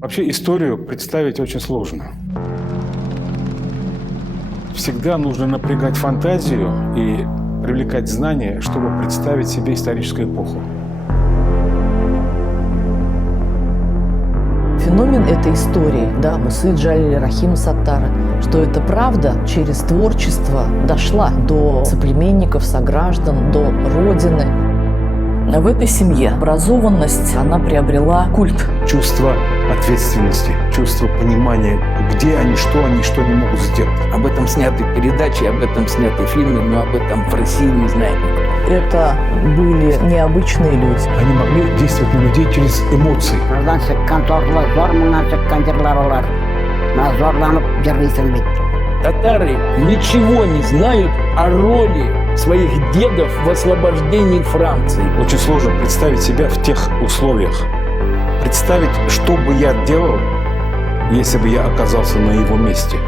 Вообще историю представить очень сложно. Всегда нужно напрягать фантазию и привлекать знания, чтобы представить себе историческую эпоху. Феномен этой истории, да, Мусы Джалиля, Рахима Саттара, что это правда через творчество дошла до соплеменников, сограждан, до родины. В этой семье образованность, она приобрела культ. Чувство ответственности, чувство понимания, где они, что они могут сделать. Об этом сняты передачи, об этом сняты фильмы, но об этом в России не знает никто. Это были необычные люди. Они могли действовать на людей через эмоции. Татары ничего не знают о роли своих дедов в освобождении Франции. Очень сложно представить себя в тех условиях. Представить, что бы я делал, если бы я оказался на его месте.